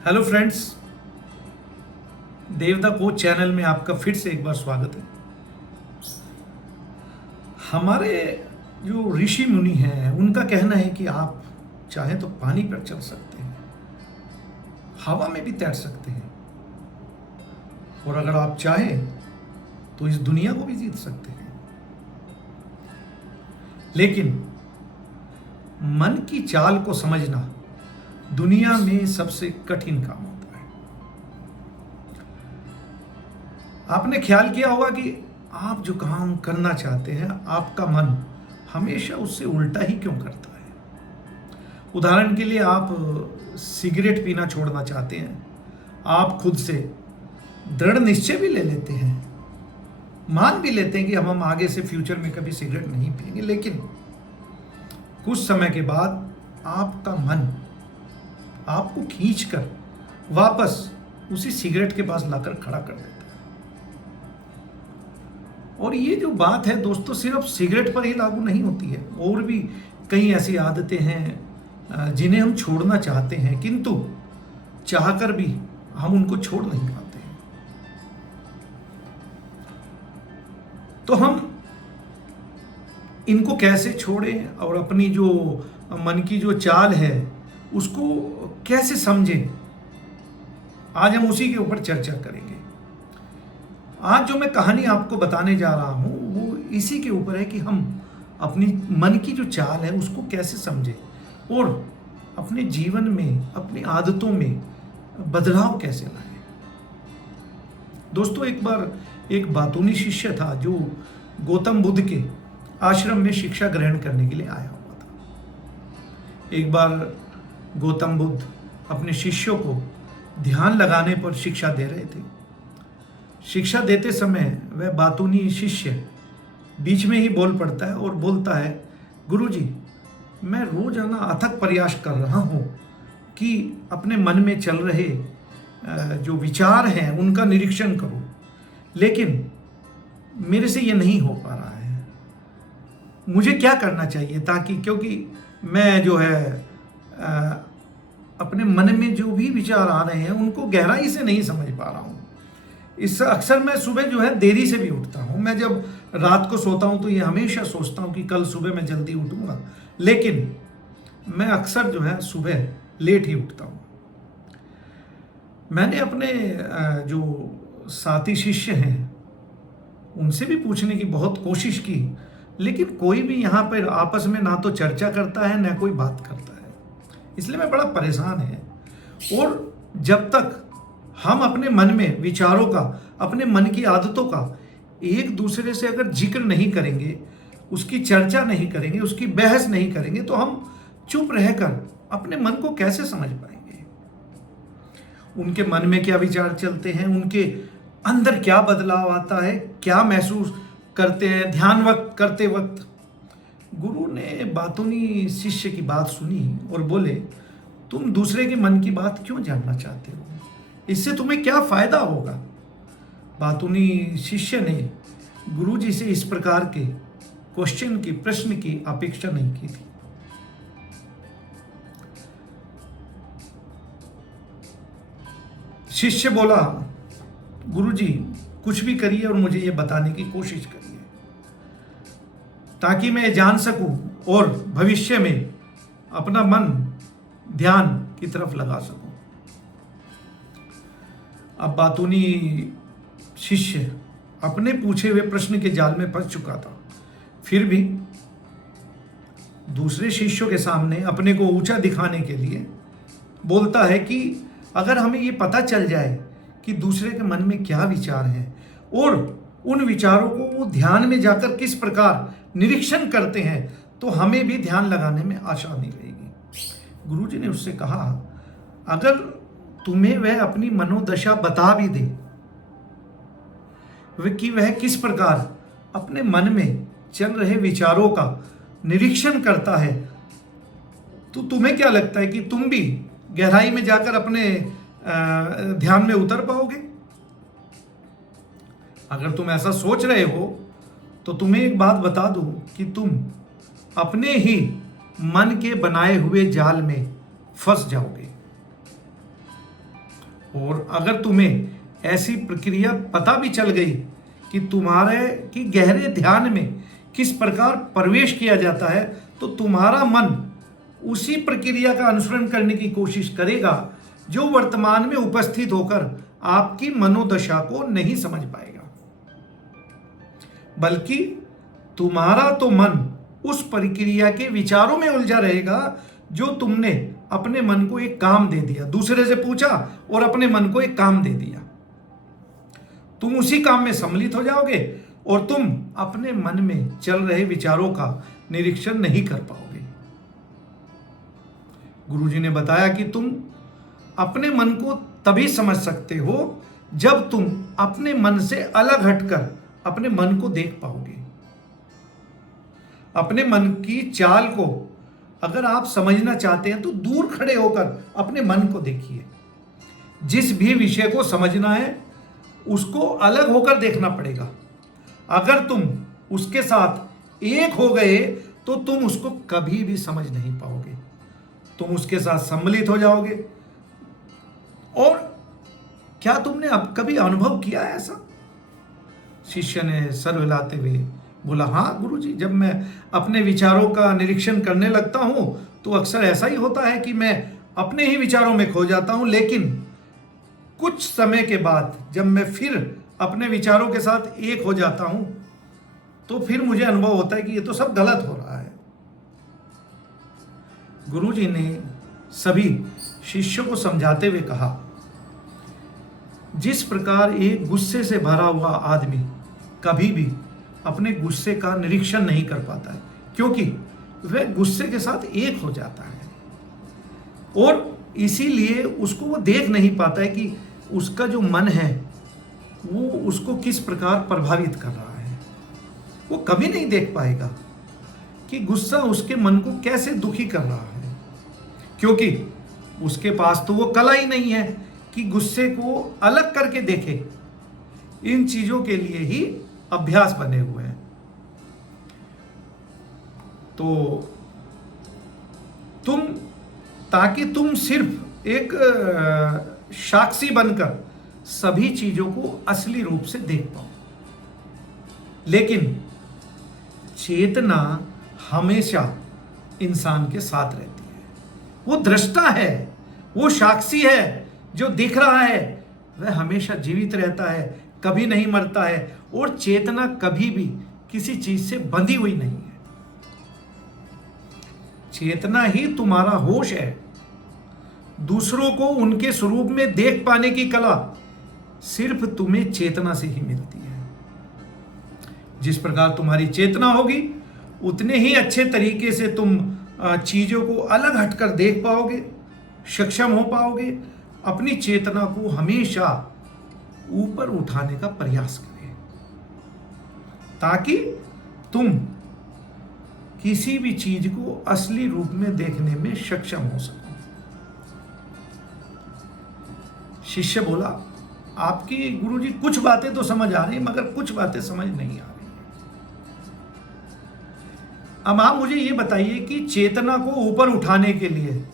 Hello friends, देवदा coach channel में आपका फिर से एक बार स्वागत है। हमारे जो ऋषि मुनि हैं उनका कहना है कि आप चाहे तो पानी पर चल सकते हैं, हवा में भी तैर सकते हैं और अगर आप चाहें तो इस दुनिया को भी जीत सकते हैं। लेकिन मन की चाल को समझना दुनिया में सबसे कठिन काम होता है। आपने ख्याल किया होगा कि आप जो काम करना चाहते हैं आपका मन हमेशा उससे उल्टा ही क्यों करता है। उदाहरण के लिए आप सिगरेट पीना छोड़ना चाहते हैं, आप खुद से दृढ़ निश्चय भी ले लेते हैं, मान भी लेते हैं कि हम आगे से फ्यूचर में कभी सिगरेट नहीं पिएंगे, लेकिन कुछ समय के बाद आपका मन आपको खींचकर वापस उसी सिगरेट के पास लाकर खड़ा कर देता है। और ये जो बात है दोस्तों सिर्फ सिगरेट पर ही लागू नहीं होती है, और भी कई ऐसी आदतें हैं जिन्हें हम छोड़ना चाहते हैं किंतु चाहकर भी हम उनको छोड़ नहीं पाते हैं। तो हम इनको कैसे छोड़ें और अपनी जो मन की जो चाल है उसको कैसे समझें, आज हम उसी के ऊपर चर्चा करेंगे। आज जो मैं कहानी आपको बताने जा रहा हूं वो इसी के ऊपर है कि हम अपनी मन की जो चाल है उसको कैसे समझें और अपने जीवन में अपनी आदतों में बदलाव कैसे लाएं। दोस्तों, एक बार एक बातूनी शिष्य था जो गौतम बुद्ध के आश्रम में शिक्षा ग्रहण करने के लिए आया हुआ था। एक बार गौतम बुद्ध अपने शिष्यों को ध्यान लगाने पर शिक्षा दे रहे थे। शिक्षा देते समय वह बातूनी शिष्य बीच में ही बोल पड़ता है और बोलता है, गुरुजी, मैं रोजाना अथक प्रयास कर रहा हूँ कि अपने मन में चल रहे जो विचार हैं उनका निरीक्षण करूँ, लेकिन मेरे से ये नहीं हो पा रहा है। मुझे क्या करना चाहिए ताकि, क्योंकि मैं जो है अपने मन में जो भी विचार आ रहे हैं उनको गहराई से नहीं समझ पा रहा हूँ। इससे अक्सर मैं सुबह जो है देरी से भी उठता हूँ। मैं जब रात को सोता हूँ तो ये हमेशा सोचता हूँ कि कल सुबह मैं जल्दी उठूँगा, लेकिन मैं अक्सर जो है सुबह लेट ही उठता हूँ। मैंने अपने जो साथी शिष्य हैं उनसे भी पूछने की बहुत कोशिश की, लेकिन कोई भी यहाँ पर आपस में ना तो चर्चा करता है ना कोई बात करता है। इसलिए मैं बड़ा परेशान है। और जब तक हम अपने मन में विचारों का, अपने मन की आदतों का एक दूसरे से अगर जिक्र नहीं करेंगे, उसकी चर्चा नहीं करेंगे, उसकी बहस नहीं करेंगे, तो हम चुप रहकर अपने मन को कैसे समझ पाएंगे। उनके मन में क्या विचार चलते हैं, उनके अंदर क्या बदलाव आता है, क्या महसूस करते हैं ध्यान वक्त करते वक्त। गुरु ने बातूनी शिष्य की बात सुनी और बोले, तुम दूसरे के मन की बात क्यों जानना चाहते हो, इससे तुम्हें क्या फायदा होगा। बातूनी शिष्य ने गुरु जी से इस प्रकार के प्रश्न की अपेक्षा नहीं की थी। शिष्य बोला, गुरु जी कुछ भी करिए और मुझे ये बताने की कोशिश करिए ताकि मैं जान सकूं और भविष्य में अपना मन ध्यान की तरफ लगा सकूं। अब बातूनी शिष्य अपने पूछे हुए प्रश्न के जाल में फंस चुका था, फिर भी दूसरे शिष्यों के सामने अपने को ऊंचा दिखाने के लिए बोलता है कि अगर हमें ये पता चल जाए कि दूसरे के मन में क्या विचार हैं और उन विचारों को वो ध्यान में जाकर किस प्रकार निरीक्षण करते हैं, तो हमें भी ध्यान लगाने में आसानी रहेगी। गुरुजी ने उससे कहा, अगर तुम्हें वह अपनी मनोदशा बता भी दे कि वह किस प्रकार अपने मन में चल रहे विचारों का निरीक्षण करता है, तो तुम्हें क्या लगता है कि तुम भी गहराई में जाकर अपने ध्यान में उतर पाओगे। अगर तुम ऐसा सोच रहे हो तो तुम्हें एक बात बता दूं कि तुम अपने ही मन के बनाए हुए जाल में फंस जाओगे। और अगर तुम्हें ऐसी प्रक्रिया पता भी चल गई कि तुम्हारे की गहरे ध्यान में किस प्रकार प्रवेश किया जाता है, तो तुम्हारा मन उसी प्रक्रिया का अनुसरण करने की कोशिश करेगा जो वर्तमान में उपस्थित होकर आपकी मनोदशा को नहीं समझ पाएगा, बल्कि तुम्हारा तो मन उस प्रक्रिया के विचारों में उलझा रहेगा जो तुमने अपने मन को एक काम दे दिया, दूसरे से पूछा और अपने मन को एक काम दे दिया। तुम उसी काम में सम्मिलित हो जाओगे और तुम अपने मन में चल रहे विचारों का निरीक्षण नहीं कर पाओगे। गुरुजी ने बताया कि तुम अपने मन को तभी समझ सकते हो जब तुम अपने मन से अलग हटकर अपने मन को देख पाओगे। अपने मन की चाल को अगर आप समझना चाहते हैं तो दूर खड़े होकर अपने मन को देखिए। जिस भी विषय को समझना है उसको अलग होकर देखना पड़ेगा। अगर तुम उसके साथ एक हो गए तो तुम उसको कभी भी समझ नहीं पाओगे, तुम उसके साथ सम्मिलित हो जाओगे। और क्या तुमने अब कभी अनुभव किया है ऐसा? शिष्य ने सर हिलाते हुए बोला, हाँ गुरुजी, जब मैं अपने विचारों का निरीक्षण करने लगता हूं तो अक्सर ऐसा ही होता है कि मैं अपने ही विचारों में खो जाता हूं, लेकिन कुछ समय के बाद जब मैं फिर अपने विचारों के साथ एक हो जाता हूं तो फिर मुझे अनुभव होता है कि ये तो सब गलत हो रहा है। गुरुजी ने सभी शिष्यों को समझाते हुए कहा, जिस प्रकार एक गुस्से से भरा हुआ आदमी कभी भी अपने गुस्से का निरीक्षण नहीं कर पाता है, क्योंकि वह गुस्से के साथ एक हो जाता है और इसीलिए उसको वो देख नहीं पाता है कि उसका जो मन है वो उसको किस प्रकार प्रभावित कर रहा है। वो कभी नहीं देख पाएगा कि गुस्सा उसके मन को कैसे दुखी कर रहा है, क्योंकि उसके पास तो वो कला ही नहीं है कि गुस्से को अलग करके देखे। इन चीजों के लिए ही अभ्यास बने हुए हैं। तो ताकि तुम सिर्फ एक साक्षी बनकर सभी चीजों को असली रूप से देख पाओ। लेकिन चेतना हमेशा इंसान के साथ रहती है। वो दृष्टा है, वो साक्षी है, जो दिख रहा है वह हमेशा जीवित रहता है, कभी नहीं मरता है, और चेतना कभी भी किसी चीज से बंधी हुई नहीं है। चेतना ही तुम्हारा होश है। दूसरों को उनके स्वरूप में देख पाने की कला सिर्फ तुम्हें चेतना से ही मिलती है। जिस प्रकार तुम्हारी चेतना होगी उतने ही अच्छे तरीके से तुम चीजों को अलग हटकर देख पाओगे, सक्षम हो पाओगे। अपनी चेतना को हमेशा ऊपर उठाने का प्रयास करें ताकि तुम किसी भी चीज को असली रूप में देखने में सक्षम हो सको। शिष्य बोला, आपकी गुरुजी कुछ बातें तो समझ आ रही मगर कुछ बातें समझ नहीं आ रही। अब आप मुझे ये बताइए कि चेतना को ऊपर उठाने के लिए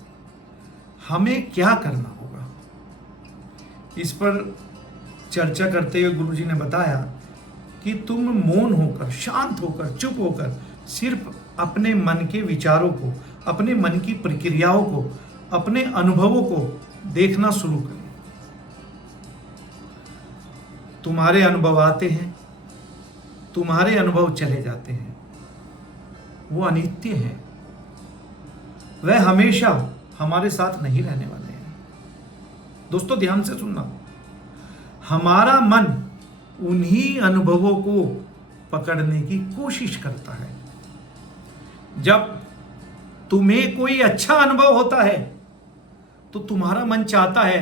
हमें क्या करना होगा। इस पर चर्चा करते हुए गुरुजी ने बताया कि तुम मौन होकर, शांत होकर, चुप होकर सिर्फ अपने मन के विचारों को, अपने मन की प्रक्रियाओं को, अपने अनुभवों को देखना शुरू करें। तुम्हारे अनुभव आते हैं, तुम्हारे अनुभव चले जाते हैं, वो अनित्य हैं, वह हमेशा हमारे साथ नहीं रहने वाले हैं। दोस्तों ध्यान से सुनना, हमारा मन उन्हीं अनुभवों को पकड़ने की कोशिश करता है। जब तुम्हें कोई अच्छा अनुभव होता है तो तुम्हारा मन चाहता है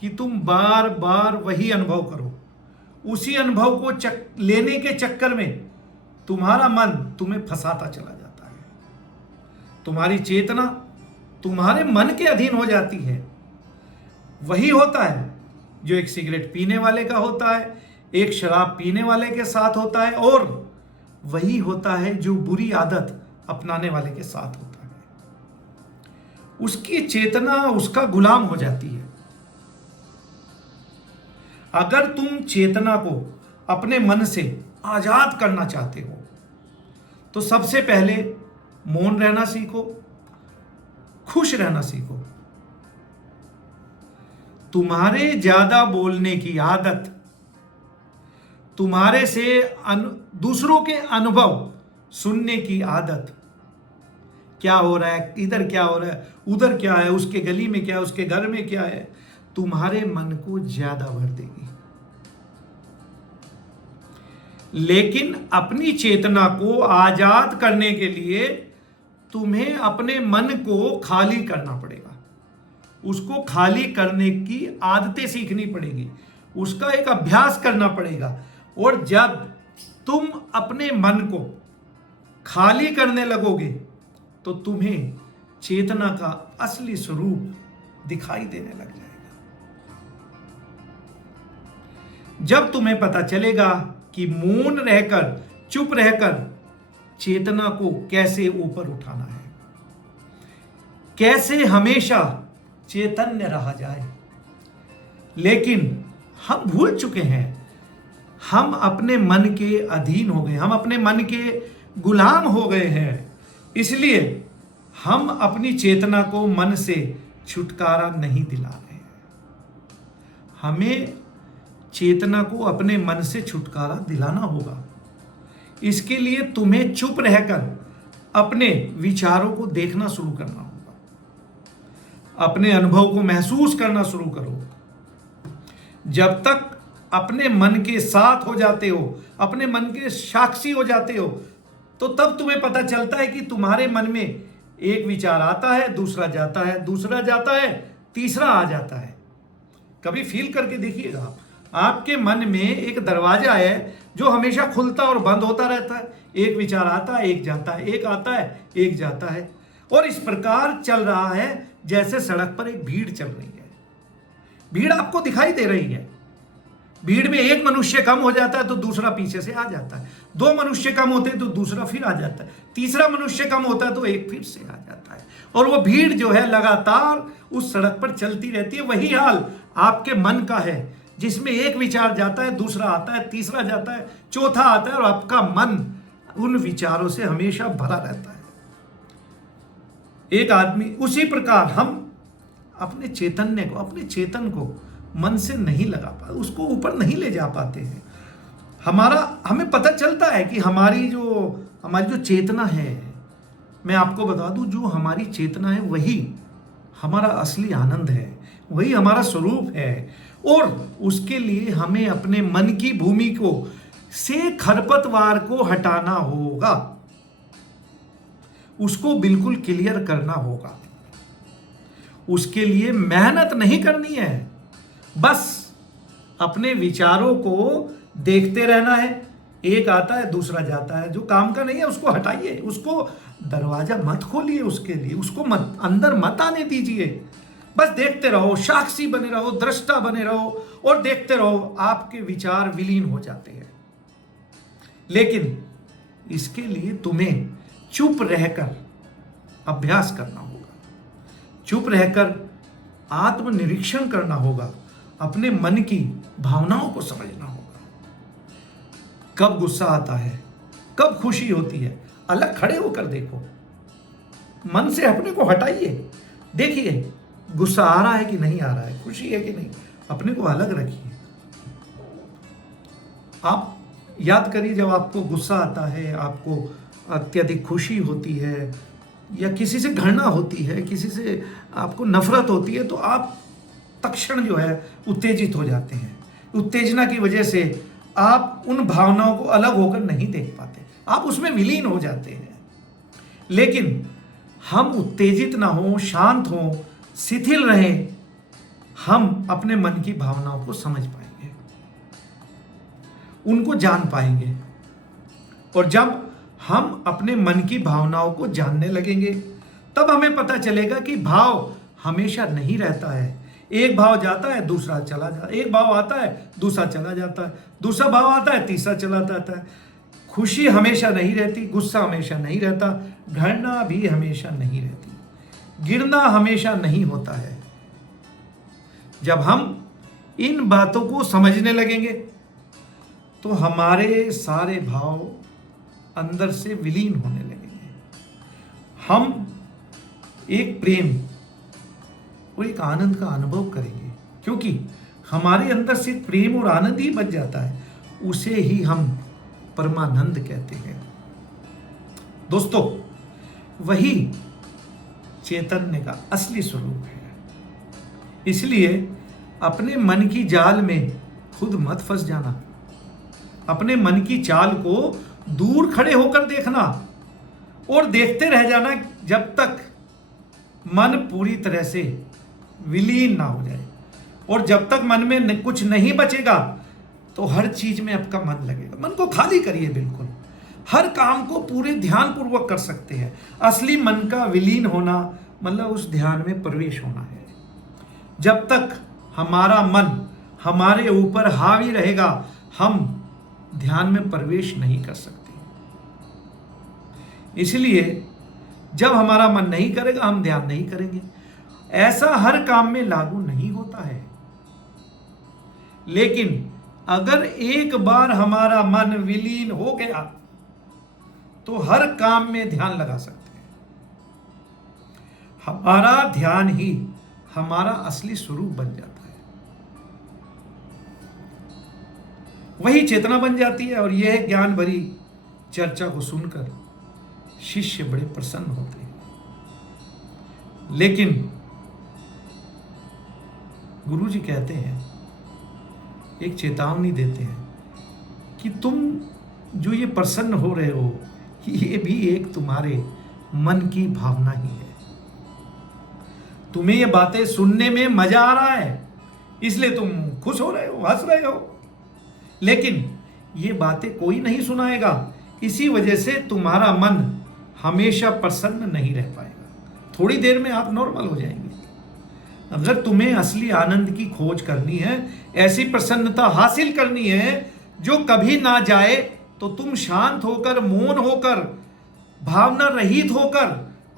कि तुम बार बार वही अनुभव करो। उसी अनुभव को लेने के चक्कर में तुम्हारा मन तुम्हें फंसाता चला जाता है। तुम्हारी चेतना तुम्हारे मन के अधीन हो जाती है। वही होता है जो एक सिगरेट पीने वाले का होता है, एक शराब पीने वाले के साथ होता है, और वही होता है जो बुरी आदत अपनाने वाले के साथ होता है। उसकी चेतना उसका गुलाम हो जाती है। अगर तुम चेतना को अपने मन से आजाद करना चाहते हो तो सबसे पहले मौन रहना सीखो, खुश रहना सीखो। तुम्हारे ज्यादा बोलने की आदत, तुम्हारे से दूसरों के अनुभव सुनने की आदत, क्या हो रहा है, इधर क्या हो रहा है, उधर क्या है, उसके गली में क्या है, उसके घर में क्या है, तुम्हारे मन को ज्यादा भर देगी। लेकिन अपनी चेतना को आजाद करने के लिए तुम्हें अपने मन को खाली करना पड़ेगा। उसको खाली करने की आदतें सीखनी पड़ेगी, उसका एक अभ्यास करना पड़ेगा। और जब तुम अपने मन को खाली करने लगोगे तो तुम्हें चेतना का असली स्वरूप दिखाई देने लग जाएगा। जब तुम्हें पता चलेगा कि मौन रहकर, चुप रहकर चेतना को कैसे ऊपर उठाना है, कैसे हमेशा चैतन्य रहा जाए। लेकिन हम भूल चुके हैं, हम अपने मन के अधीन हो गए, हम अपने मन के गुलाम हो गए हैं। इसलिए हम अपनी चेतना को मन से छुटकारा नहीं दिला रहे हैं। हमें चेतना को अपने मन से छुटकारा दिलाना होगा। इसके लिए तुम्हें चुप रहकर अपने विचारों को देखना शुरू करना होगा, अपने अनुभव को महसूस करना शुरू करो। जब तक अपने मन के साथ हो जाते हो, अपने मन के साक्षी हो जाते हो, तो तब तुम्हें पता चलता है कि तुम्हारे मन में एक विचार आता है, दूसरा जाता है, दूसरा जाता है, तीसरा आ जाता है। कभी फील करके देखिएगा आप, आपके मन में एक दरवाजा है जो हमेशा खुलता और बंद होता रहता है। एक विचार आता है, एक जाता है, एक आता है, एक जाता है, और इस प्रकार चल रहा है जैसे सड़क पर एक भीड़ चल रही है। भीड़ आपको दिखाई दे रही है। भीड़ में एक मनुष्य कम हो जाता है तो दूसरा पीछे से आ जाता है, दो मनुष्य कम होते हैं तो दूसरा फिर आ जाता है, तीसरा मनुष्य कम होता है तो एक फिर से आ जाता है। और वो भीड़ जो है लगातार उस सड़क पर चलती रहती है। वही हाल आपके मन का है, जिसमें एक विचार जाता है, दूसरा आता है, तीसरा जाता है, चौथा आता है, और आपका मन उन विचारों से हमेशा भरा रहता है। एक आदमी, उसी प्रकार हम अपने चैतन्य को, अपने चेतन को मन से नहीं लगा पाते, उसको ऊपर नहीं ले जा पाते हैं। हमें पता चलता है कि हमारी जो चेतना है, मैं आपको बता दूं, जो हमारी चेतना है वही हमारा असली आनंद है, वही हमारा स्वरूप है। और उसके लिए हमें अपने मन की भूमि को से खरपतवार को हटाना होगा, उसको बिल्कुल क्लियर करना होगा। उसके लिए मेहनत नहीं करनी है, बस अपने विचारों को देखते रहना है। एक आता है, दूसरा जाता है, जो काम का नहीं है उसको हटाइए, उसको दरवाजा मत खोलिए, उसके लिए उसको मत अंदर मत आने दीजिए। बस देखते रहो, साक्षी बने रहो, दृष्टा बने रहो, और देखते रहो, आपके विचार विलीन हो जाते हैं। लेकिन इसके लिए तुम्हें चुप रहकर अभ्यास करना होगा, चुप रहकर आत्मनिरीक्षण करना होगा, अपने मन की भावनाओं को समझना होगा। कब गुस्सा आता है, कब खुशी होती है, अलग खड़े होकर देखो, मन से अपने को हटाइए, देखिए गुस्सा आ रहा है कि नहीं आ रहा है, खुशी है कि नहीं, अपने को अलग रखिए। आप याद करिए, जब आपको गुस्सा आता है, आपको अत्यधिक खुशी होती है, या किसी से घृणा होती है, किसी से आपको नफरत होती है, तो आप तत्क्षण जो है उत्तेजित हो जाते हैं। उत्तेजना की वजह से आप उन भावनाओं को अलग होकर नहीं देख पाते, आप उसमें विलीन हो जाते हैं। लेकिन हम उत्तेजित ना हो, शांत हो, शिथिल रहें, हम अपने मन की भावनाओं को समझ पाएंगे, उनको जान पाएंगे। और जब हम अपने मन की भावनाओं को जानने लगेंगे, तब हमें पता चलेगा कि भाव हमेशा नहीं रहता है। एक भाव जाता है, दूसरा चला जाता है, एक भाव आता है, दूसरा चला जाता है, दूसरा भाव आता है, तीसरा चला जाता है। खुशी हमेशा नहीं रहती, गुस्सा हमेशा नहीं रहता, घृणा भी हमेशा नहीं रहती, गिरना हमेशा नहीं होता है। जब हम इन बातों को समझने लगेंगे तो हमारे सारे भाव अंदर से विलीन होने लगेंगे। हम एक प्रेम और एक आनंद का अनुभव करेंगे, क्योंकि हमारे अंदर से प्रेम और आनंद ही बच जाता है, उसे ही हम परमानंद कहते हैं। दोस्तों, वही चैतन्य का असली स्वरूप है। इसलिए अपने मन की जाल में खुद मत फंस जाना। अपने मन की चाल को दूर खड़े होकर देखना और देखते रह जाना जब तक मन पूरी तरह से विलीन ना हो जाए। और जब तक मन में कुछ नहीं बचेगा तो हर चीज में आपका मन लगेगा। मन को खाली करिए, बिल्कुल हर काम को पूरे ध्यान पूर्वक कर सकते हैं। असली मन का विलीन होना मतलब उस ध्यान में प्रवेश होना है। जब तक हमारा मन हमारे ऊपर हावी रहेगा, हम ध्यान में प्रवेश नहीं कर सकते। इसलिए जब हमारा मन नहीं करेगा, हम ध्यान नहीं करेंगे। ऐसा हर काम में लागू नहीं होता है, लेकिन अगर एक बार हमारा मन विलीन हो गया तो हर काम में ध्यान लगा सकते हैं। हमारा ध्यान ही हमारा असली स्वरूप बन जाता है, वही चेतना बन जाती है। और यह ज्ञान भरी चर्चा को सुनकर शिष्य बड़े प्रसन्न होते हैं। लेकिन गुरुजी कहते हैं, एक चेतावनी देते हैं कि तुम जो ये प्रसन्न हो रहे हो, ये भी एक तुम्हारे मन की भावना ही है। तुम्हें ये बातें सुनने में मजा आ रहा है, इसलिए तुम खुश हो रहे हो, हंस रहे हो। लेकिन ये बातें कोई नहीं सुनाएगा, इसी वजह से तुम्हारा मन हमेशा प्रसन्न नहीं रह पाएगा। थोड़ी देर में आप नॉर्मल हो जाएंगे। अगर तुम्हें असली आनंद की खोज करनी है, ऐसी प्रसन्नता हासिल करनी है जो कभी ना जाए, तो तुम शांत होकर, मौन होकर, भावना रहित होकर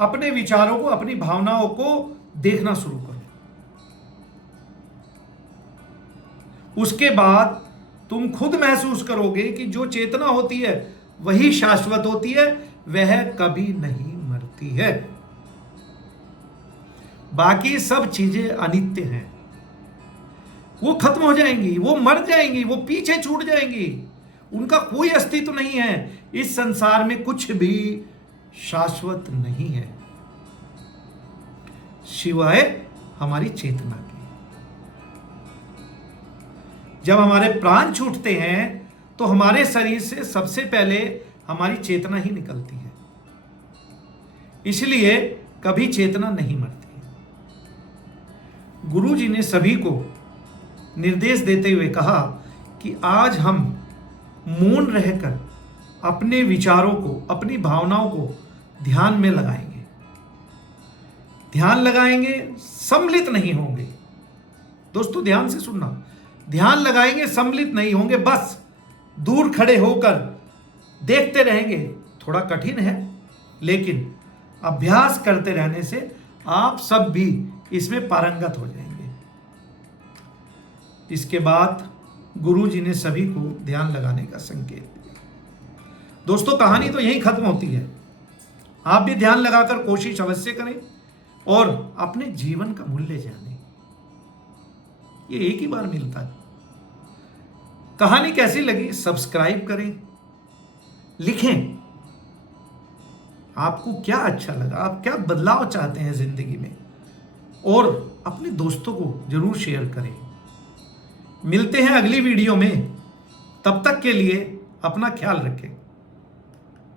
अपने विचारों को, अपनी भावनाओं को देखना शुरू करो। उसके बाद तुम खुद महसूस करोगे कि जो चेतना होती है वही शाश्वत होती है, वह कभी नहीं मरती है। बाकी सब चीजें अनित्य हैं, वो खत्म हो जाएंगी, वो मर जाएंगी, वो पीछे छूट जाएंगी, उनका कोई अस्तित्व नहीं है। इस संसार में कुछ भी शाश्वत नहीं है सिवाय हमारी चेतना के। जब हमारे प्राण छूटते हैं तो हमारे शरीर से सबसे पहले हमारी चेतना ही निकलती है, इसलिए कभी चेतना नहीं मरती। गुरु जी ने सभी को निर्देश देते हुए कहा कि आज हम मौन रहकर अपने विचारों को, अपनी भावनाओं को ध्यान में लगाएंगे। ध्यान लगाएंगे, सम्मिलित नहीं होंगे। दोस्तों, ध्यान से सुनना, ध्यान लगाएंगे, सम्मिलित नहीं होंगे, बस दूर खड़े होकर देखते रहेंगे। थोड़ा कठिन है, लेकिन अभ्यास करते रहने से आप सब भी इसमें पारंगत हो जाएंगे। इसके बाद गुरु जी ने सभी को ध्यान लगाने का संकेत दिया। दोस्तों, कहानी तो यहीं खत्म होती है। आप भी ध्यान लगाकर कोशिश अवश्य करें और अपने जीवन का मूल्य जानें। ये एक ही बार मिलता है। कहानी कैसी लगी सब्सक्राइब करें, लिखें आपको क्या अच्छा लगा, आप क्या बदलाव चाहते हैं जिंदगी में, और अपने दोस्तों को जरूर शेयर करें। मिलते हैं अगली वीडियो में, तब तक के लिए अपना ख्याल रखें।